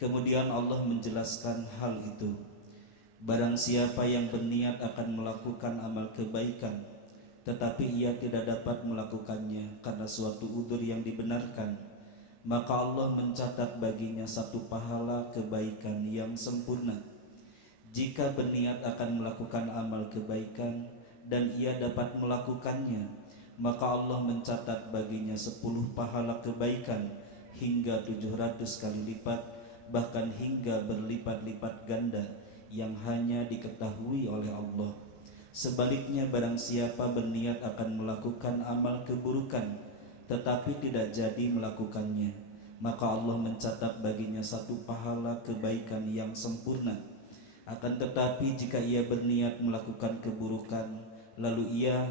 Kemudian Allah menjelaskan hal itu. Barang siapa yang berniat akan melakukan amal kebaikan, tetapi ia tidak dapat melakukannya karena suatu udzur yang dibenarkan, maka Allah mencatat baginya satu pahala kebaikan yang sempurna. Jika berniat akan melakukan amal kebaikan dan ia dapat melakukannya, maka Allah mencatat baginya 10 pahala kebaikan hingga 700 kali lipat, bahkan hingga berlipat-lipat ganda yang hanya diketahui oleh Allah. Sebaliknya, barang siapa berniat akan melakukan amal keburukan tetapi tidak jadi melakukannya, maka Allah mencatat baginya satu pahala kebaikan yang sempurna. Akan tetapi jika ia berniat melakukan keburukan lalu ia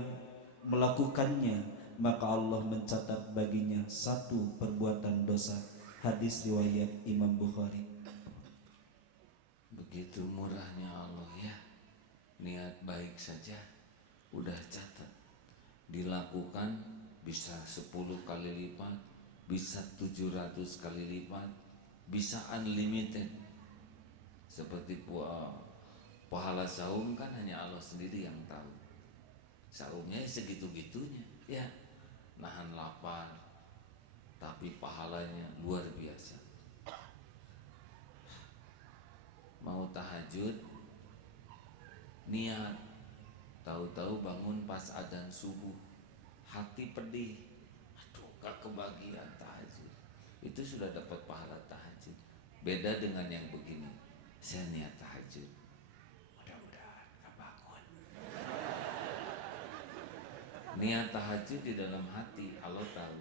melakukannya, maka Allah mencatat baginya satu perbuatan dosa. Hadis riwayat Imam Bukhari. Begitu murahnya Allah ya. Niat baik saja udah catat. Dilakukan bisa 10 kali lipat, bisa 700 kali lipat, bisa unlimited. Seperti pahala saum kan hanya Allah sendiri yang tahu. Saumnya segitu-gitunya ya. Nahan lapar, tapi pahalanya luar biasa. Mau tahajud, niat, tahu-tahu bangun pas adzan subuh, hati pedih, aduh gak kebagian tahajud, itu sudah dapat pahala tahajud. Beda dengan yang begini, saya niat tahajud, mudah-mudahan gak bangun. Niat tahajud di dalam hati, Allah tahu,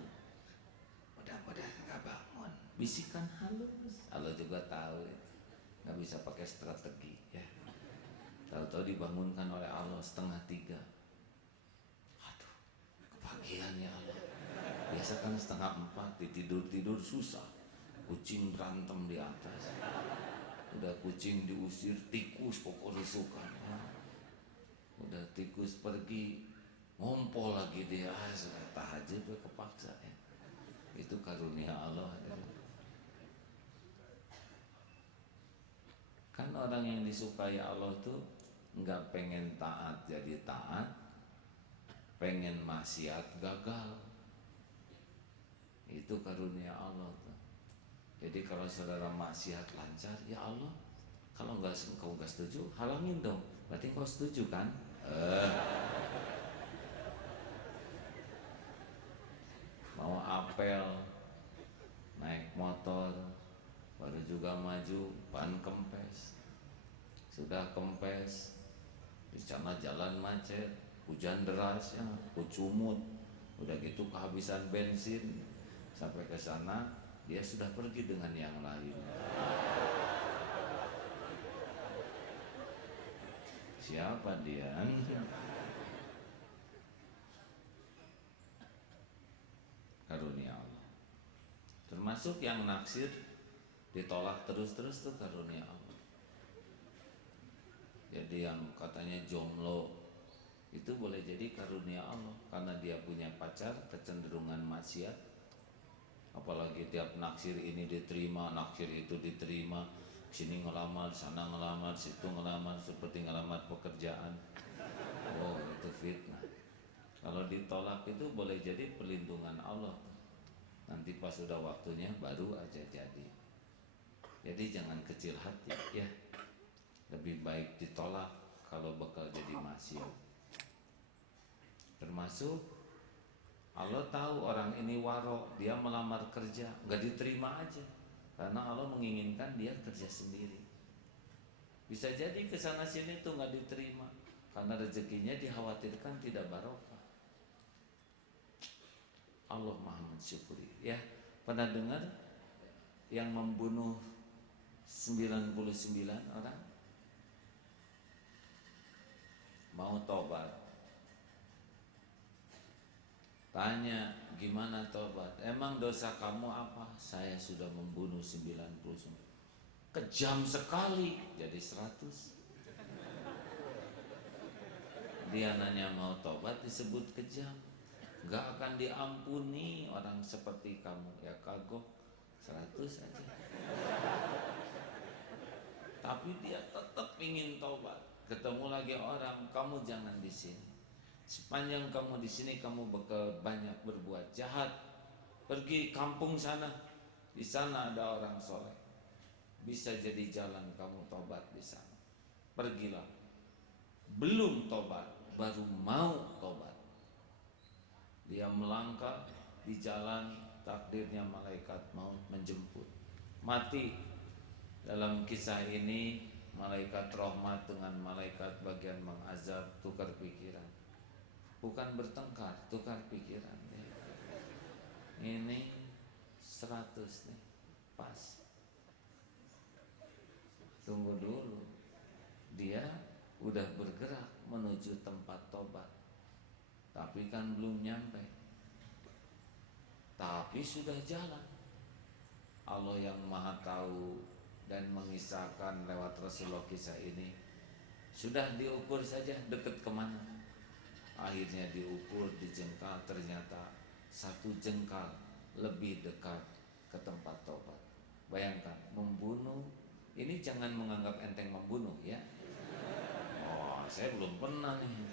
mudah-mudahan gak bangun. Bisikan halus, Allah juga tahu. Nggak bisa pakai strategi ya. Tahu-tahu dibangunkan oleh Allah 2:30. Aduh, kebagian ya Allah. Biasa kan 3:30 tidur susah. Kucing berantem di atas. Udah kucing diusir, tikus pokoknya suka. Udah tikus pergi, ngompol lagi dia. Sudah tahajud kepaksa ya. Itu karunia Allah ya. Kan orang yang disukai Allah tuh nggak pengen taat jadi taat, pengen maksiat gagal. Itu karunia Allah tuh. Jadi kalau saudara maksiat lancar, ya Allah, kalau kau nggak setuju, halangin dong. Berarti kau setuju kan? Mau apel, naik motor, baru juga maju, ban kempes. Sudah kempes, di sana jalan macet, hujan deras ya, kucumut, udah gitu kehabisan bensin. Sampai ke sana dia sudah pergi dengan yang lain. Siapa dia? Karunia Allah. Termasuk yang naksir ditolak terus-terus tuh karunia Allah. Jadi yang katanya jomblo itu boleh jadi karunia Allah, karena dia punya pacar kecenderungan maksiat. Apalagi tiap naksir ini diterima, naksir itu diterima, sini ngelamar, sana ngelamar, situ ngelamar, seperti ngelamar pekerjaan. Oh, itu fitnah. Kalau ditolak itu boleh jadi perlindungan Allah. Nanti pas sudah waktunya baru aja jadi. Jadi jangan kecil hati ya. Lebih baik ditolak kalau bakal jadi maksiat. Termasuk Allah tahu orang ini warok, dia melamar kerja, nggak diterima aja, karena Allah menginginkan dia kerja sendiri. Bisa jadi kesana sini tuh nggak diterima, karena rezekinya dikhawatirkan tidak barokah. Allah maha mensyukuri ya. Pernah dengar yang membunuh 99 orang mau tobat? Tanya, gimana tobat? Emang dosa kamu apa? Saya sudah membunuh 99. Kejam sekali, jadi 100. Dia nanya mau tobat disebut kejam. Gak akan diampuni orang seperti kamu. Ya kagok, 100 aja. tapi dia tetap ingin taubat. Ketemu lagi orang, kamu jangan di sini. Sepanjang kamu di sini kamu bakal banyak berbuat jahat. Pergi kampung sana, di sana ada orang soleh. Bisa jadi jalan kamu tobat di sana. Pergilah. Belum tobat, baru mau tobat. Dia melangkah di jalan, takdirnya malaikat maut menjemput. Mati. Dalam kisah ini malaikat rahmat dengan malaikat bagian mengazab tukar pikiran. Bukan bertengkar, tukar pikiran. Ini 100 nih, pas. Tunggu dulu. Dia udah bergerak menuju tempat tobat, tapi kan belum nyampe. Tapi sudah jalan. Allah yang maha tahu dan mengisahkan lewat Rasulullah kisah ini. Sudah diukur saja dekat kemana. Akhirnya diukur, dijengkal, ternyata 1 jengkal lebih dekat ke tempat tobat. Bayangkan, membunuh. Ini jangan menganggap enteng membunuh ya. Oh, saya belum pernah nih.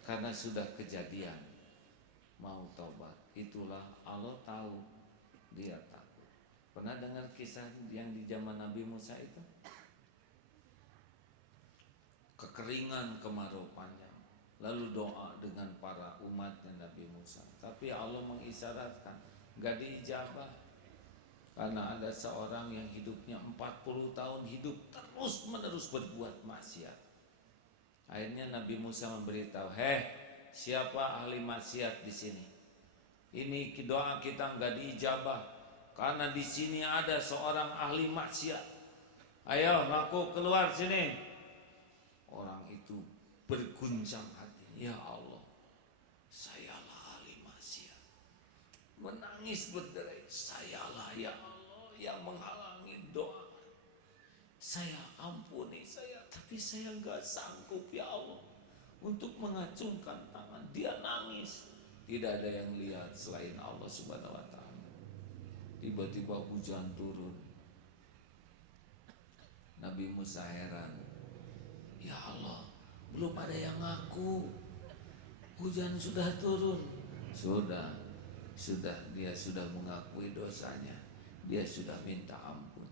Karena sudah kejadian. Mau tobat. Itulah Allah tahu, dia takut. Pernah dengar kisah yang di zaman Nabi Musa itu? Kekeringan, kemarau panjang. Lalu doa dengan para umatnya Nabi Musa. Tapi Allah mengisyaratkan, gak diijabah. Karena ada seorang yang hidupnya 40 tahun hidup terus menerus berbuat maksiat. Akhirnya Nabi Musa memberitahu, siapa ahli maksiat di sini? Ini doa kita nggak diijabah karena di sini ada seorang ahli maksiat. Ayo, ngaku keluar sini. Orang itu berguncang hati. Ya Allah, sayalah ahli maksiat. Menangis berderai. Sayalah ya Allah yang menghalangi doa. Saya ampuni saya, tapi saya nggak sanggup ya Allah untuk mengacungkan tangan. Dia nangis. Tidak ada yang lihat selain Allah Subhanahu wa taala. Tiba-tiba hujan turun. Nabi Musa heran. Ya Allah, belum ada yang ngaku. Hujan sudah turun. Sudah dia sudah mengakui dosanya. Dia sudah minta ampun.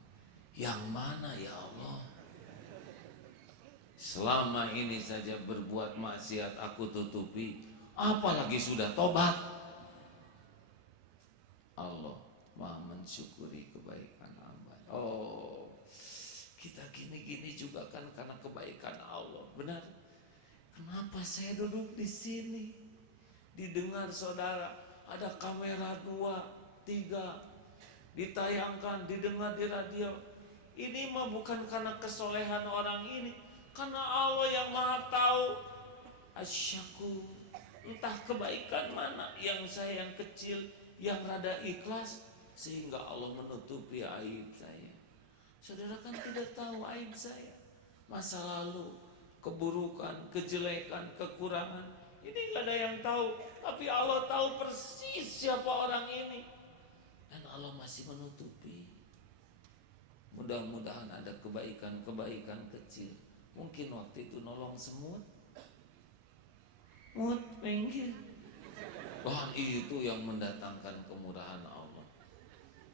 Yang mana ya Allah? Selama ini saja berbuat maksiat aku tutupi, apalagi sudah tobat. Allah Maha mensyukuri kebaikan hamba. Oh, kita gini-gini juga kan karena kebaikan Allah. Benar. Kenapa saya duduk di sini? Didengar saudara, ada kamera 2, 3, ditayangkan, didengar di radio. Ini mah bukan karena kesolehan orang ini, karena Allah yang maha tahu. Asyakur, entah kebaikan mana yang saya yang kecil, yang rada ikhlas, sehingga Allah menutupi aib saya. Saudara kan tidak tahu aib saya, masa lalu, keburukan, kejelekan, kekurangan. Ini gak ada yang tahu, tapi Allah tahu persis siapa orang ini. Dan Allah masih menutupi. Mudah-mudahan ada kebaikan-kebaikan kecil. Mungkin waktu itu nolong semut. Mut pinggir. Bahan itu yang mendatangkan kemurahan Allah.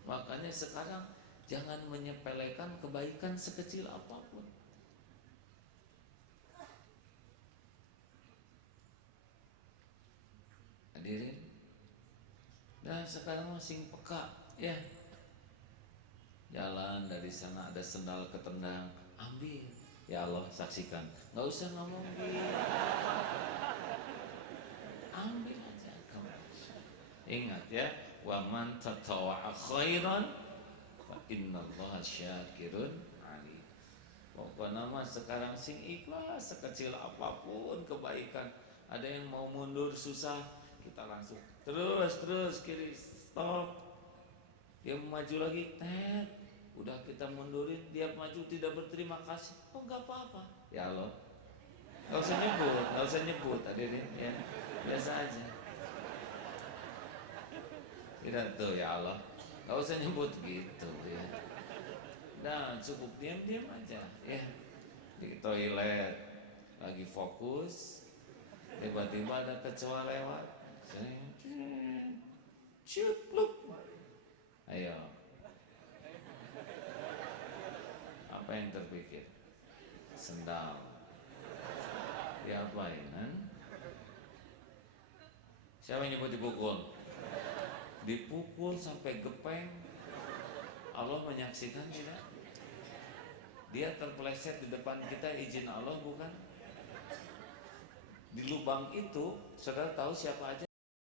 Makanya sekarang jangan menyepelekan kebaikan sekecil apapun. Hadirin, dan sekarang masih peka ya. Jalan dari sana ada sendal ketendang, ambil. Ya Allah, saksikan. Nggak usah ngomong gitu. Ambil aja kamu. Ingat ya, wa man tatawwa'a khairan fa innallaha syakirun alim. Pokoknya mah sekarang sing ikhlas sekecil apapun kebaikan. Ada yang mau mundur susah, kita langsung terus kiri, stop. Dia maju lagi, udah kita mundurin, dia maju tidak berterima kasih. Oh nggak apa-apa, ya Allah. Nggak usah nyebut, hadirin ya, biasa aja. Tidak tuh ya Allah, nggak usah nyebut gitu ya. Nah, cukup diam-diam aja ya. Di toilet lagi fokus, tiba-tiba ada kecoa lewat. Ciupluk. Ayo. Apa yang terpikir? Sendal. Diapain kan? Siapa yang nyebut dipukul? Dipukul sampai gepeng. Allah menyaksikan tidak? Dia terpeleset di depan kita, izin Allah bukan? Di lubang itu, saudara tahu siapa aja